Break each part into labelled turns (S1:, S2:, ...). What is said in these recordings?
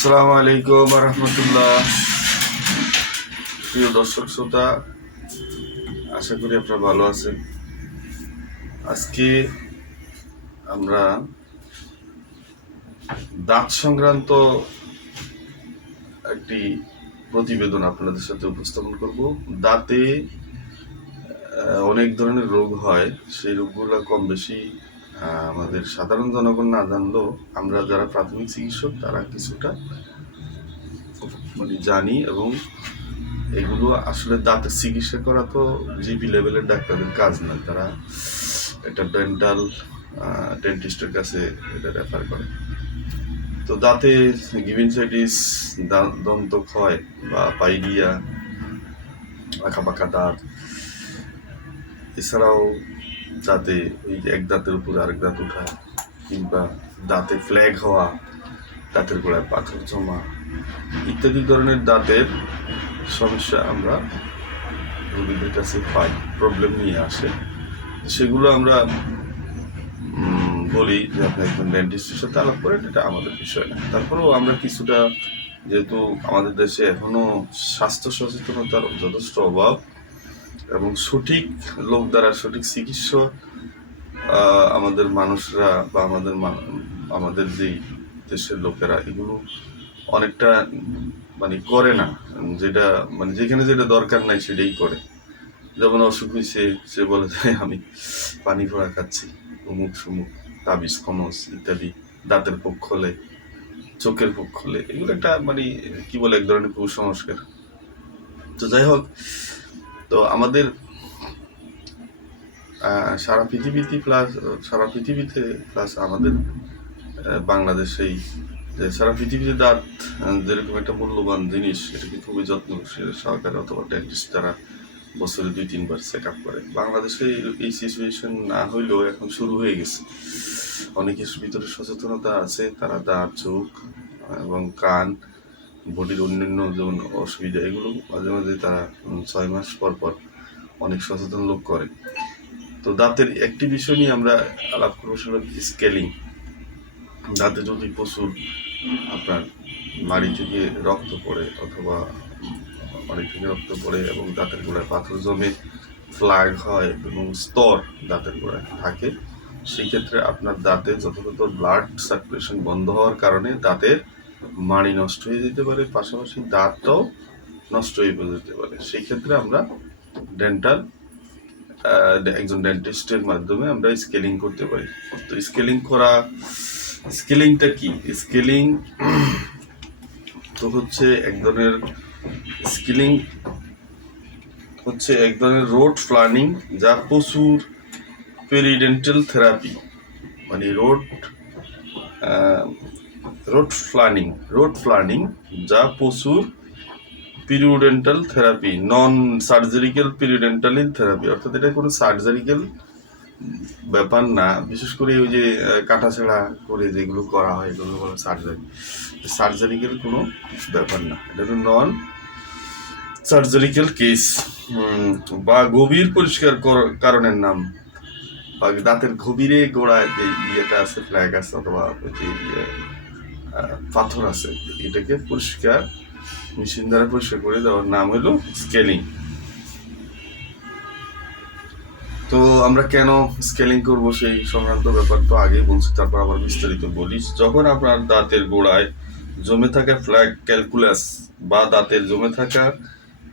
S1: আসসালামু আলাইকুম রহমতুল্লাহ। প্রিয় দর্শক শ্রোতা, আশা করি আপনারা ভালো আছেন। আজকে আমরা দাঁত সংক্রান্ত একটি প্রতিবেদন আপনাদের সাথে উপস্থাপন করব। দাঁতে অনেক ধরনের রোগ হয়, সেই রোগগুলো কম বেশি আমাদের সাধারণ জনগণ না জানলেও আমরা যারা প্রাথমিক চিকিৎসক, তারা কিছুটা মানে জানি এবং এগুলো আসলে দাঁতের চিকিৎসা করা তো জিপি লেভেলের ডাক্তারদের কাজ না। তারা এটা ডেন্টাল ডেন্টিস্টের কাছে এটা রেফার করে। তো দাঁতে গিভিনসাইটিস দন্ত ক্ষয় বা পাইডিয়া আঁকা পাকা দাঁত, এছাড়াও দাঁতে ওই এক দাঁতের উপরে আরেক দাঁত ওঠা কিংবা দাঁতে ফ্ল্যাগ হওয়া, দাঁতের গোড়ায় পাথর জমা ইত্যাদি ধরনের দাঁতের সমস্যা আমরা রোগীদের কাছে পাই প্রবলেম নিয়ে আসে। সেগুলো আমরা বলি যে আপনি একজন ডেন্টিস্টের সাথে আলাপ করেন, এটা আমাদের বিষয় না। তারপরেও আমরা কিছুটা, যেহেতু আমাদের দেশে এখনও স্বাস্থ্য সচেতনতার যথেষ্ট অভাব এবং সঠিক লোক দ্বারা সঠিক চিকিৎসা আমাদের মানুষরা বা আমাদের আমাদের যেই দেশের লোকেরা, এগুলো অনেকটা মানে করে না। যেটা মানে যেখানে যেটা দরকার নাই সেটাই করে। যেমন অসুখ হয়েছে সে বলে যে, আমি পানি ফোড়া খাচ্ছি, অমুক সুমুক, তাবিজ খমস ইত্যাদি, দাঁতের পক্ষ হলে চোখের পক্ষ হলে এগুলো একটা মানে কি বলে, এক ধরনের কুসংস্কার। তো যাই হোক তো আমাদের সারা পৃথিবীতে প্লাস সারা পৃথিবীতে প্লাস আমাদের বাংলাদেশেই যে সারা পৃথিবীতে দাঁত যেরকম একটা মূল্যবান জিনিস, এটাকে খুবই যত্ন সরকার অথবা ডেন্টিস্ট তারা বছরে দুই, তিনবার চেক আপ করে। বাংলাদেশে এই সিচুয়েশন না হইলেও এখন শুরু হয়ে গেছে। অনেকের ভিতরে সচেতনতা আছে, তারা দাঁত, চোখ এবং কান বডির অন্যান্য যেমন অসুবিধা, এগুলো মাঝে মাঝে তারা ছয় মাস পর পর অনেক সচেতন লোক করে। তো দাঁতের একটি বিষয় নিয়ে আমরা আলাপ করব সেটা স্কেলিং। দাঁতে যদি প্রচুর আপনার মাড়ি থেকে রক্ত পড়ে অথবা মাড়ি থেকে রক্ত পড়ে এবং দাঁতের গোড়ায় পাথর জমে ফ্ল্যাগ হয় এবং স্তর দাঁতের গোড়ায় থাকে, সেই ক্ষেত্রে আপনার দাঁতে যথাযথ ব্লাড সার্কুলেশন বন্ধ হওয়ার কারণে দাঁতের মাড়ি নষ্ট হয়ে যেতে পারে, পাশাপাশি দাঁতটাও নষ্ট হয়ে যেতে পারে। সেই ক্ষেত্রে আমরা ডেন্টাল একজন ডেন্টিস্টের মাধ্যমে আমরা স্কেলিং করতে পারি। তো স্কেলিং করা স্কেলিংটা কি? স্কেলিং তো হচ্ছে এক ধরনের স্কেলিং হচ্ছে এক ধরনের রোড প্ল্যানিং যা প্রচুর পেরিডেন্টাল থেরাপি মানে root root planing root planing যা প্রচুর periodontal therapy non surgical periodontal therapy অর্থাৎ এটা কোনো সার্জারিক্যাল ব্যাপার না। বিশেষ করে ওই যে কাটাছেড়া করে যেগুলো করা হয় এগুলো বলে সার্জারি সার্জারিক্যাল কোনো ব্যাপার না। এটা তো নন সার্জারিক্যাল কেস বা গভীর পরিষ্কার কর- কারণের নাম। বা দাঁতের গভীরে গোড়ায় যে ইয়েটা আছে ফ্ল্যাগ আছে অথবা যে ইয়ে, পাথর আছে। এটাকে পরিষ্কার, মেশিন দ্বারা পরিষ্কার করে দেওয়ার নাম হলো স্কেলিং। তো আমরা কেন স্কেলিং করব সেই সংক্রান্ত ব্যাপার তো আগেই বলছি, তারপর আবার বিস্তারিত বলি। যখন আপনার দাঁতের গোড়ায় জমে থাকা ফ্ল্যাগ ক্যালকুলাস বা দাঁতের জমে থাকা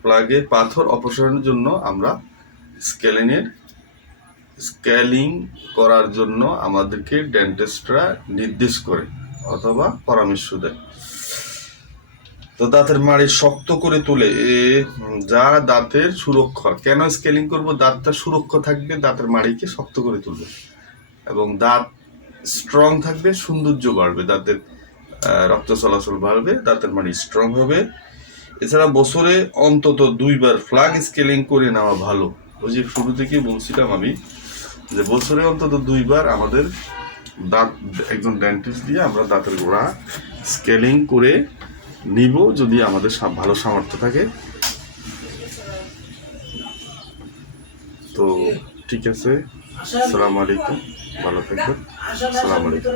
S1: প্লাগে পাথর অপসারণের জন্য আমরা স্কেলিংয়ের স্কেলিং করার জন্য আমাদেরকে ডেন্টিস্টরা নির্দেশ করে। অথবা পরামর্শ দেয় তো দাঁতের মাড়ি শক্ত করে তুলে যা দাঁতের সুরক্ষা। কেন স্কেলিং করব? দাঁতটা সুরক্ষা থাকবে, দাঁতের মাড়িকে শক্ত করে তুলবে। এবং দাঁত স্ট্রং থাকবে, সৌন্দর্য বাড়বে, দাঁতের রক্ত চলাচল বাড়বে, দাঁতের মাড়ি স্ট্রং হবে। এছাড়া বছরে অন্তত দুইবার ফ্ল্যাগ স্কেলিং করে নেওয়া ভালো। ওই যে শুরু থেকে বলছিলাম আমি, যে বছরে অন্তত দুইবার আমাদের দাঁত একজন ডেন্টিস্ট দিয়ে আমরা দাঁতের গোড়া স্কেলিং করে নিব যদি আমাদের ভালো সামর্থ্য থাকে। তো ঠিক আছে। আসসালামু আলাইকুম। ভালো থাকবেন। আসসালামু আলাইকুম।